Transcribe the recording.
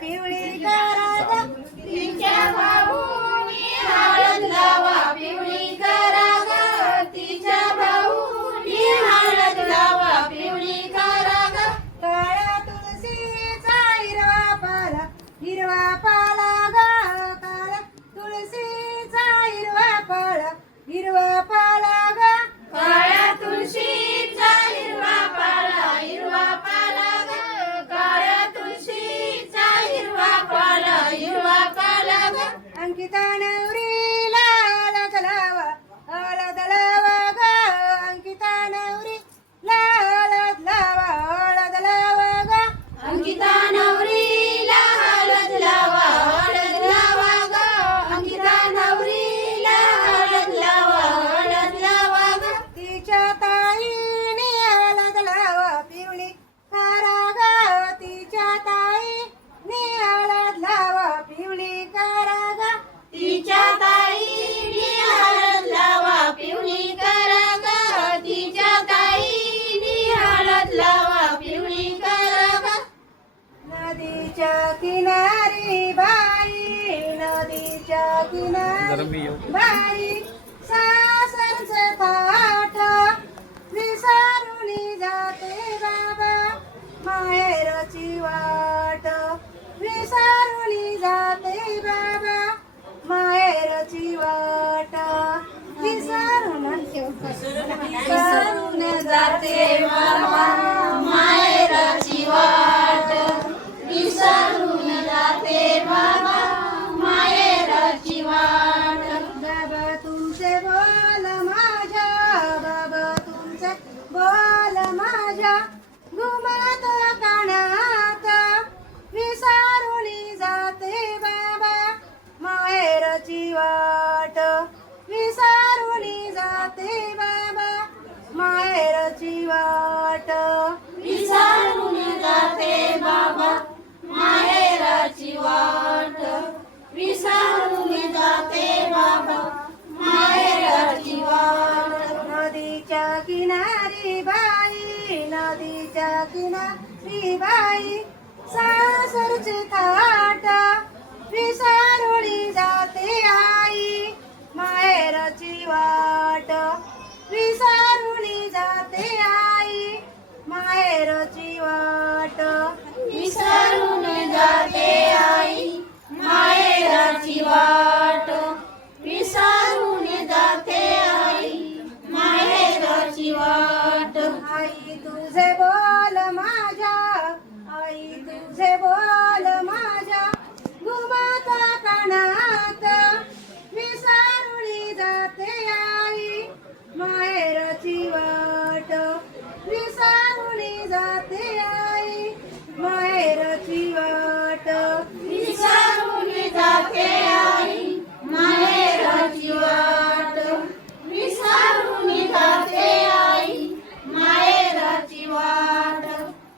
पिवळी कराग तिच्या हिरवा पाला ग काळ्या तुळशीचा हिरवा पाला, हिरवा पाला ग काळ्या तुळशीचा हिरवा पाला, हिरवा पाला ग काळ्या तुळशीचा हिरवा पाला, हिरवा पाला ग अंकिता नवरीला हळद लावा, हळद लावा ग अंकिता नवरीला हळद लावा, हळद लावा ग अंकिता नवरीला हळद लावा, हळद लावा ग अंकिता नवरीला हळद लावा, हळद लावा ग तिच्या ताईने हळद लावा पिवळी करा ग, तिच्या ताईने हळद लावा पिवळी करा ग तिच्या ताईने हळद लावा पिवळी करा ग, तिच्या ताईने हळद लावा पिवळी करा ग नदीच्या किनारी बाई, नदीच्या किनारी बाई सासरचं थाट विसरून जाते बाबा माहेरची वाट, विसरून जाते बाबा माहेरची वाट, विसरून जाते बाबा माहेरची वाट, विसरून जाते बाबा माहेरची वाट बाबा तुमचे बोल माझ्या, बाबा तुमचे बोल माझ्या घुमत कानात विसरून जाते बाबा माहेरची वाट, विसरून जाते बाबा माहेरची वाट, विसरून जाते बाबा माहेरची वाट, विसरून जाते बाबा माहेरची वाट नदीच्या किनारी बाई, नदीच्या किनारी बाई सासरचे थाट विसरून जाते आई माहेरची वाट, विसरून जाते आई माहेरची वाट, विसरून जाते आई माहेरची वाट, विसरून जाते आई माहेरची वाट आई तुझे बोल माझ्या, आई तुझे बोल माझ्या घुमत कानात विसरून जाते आई माहेर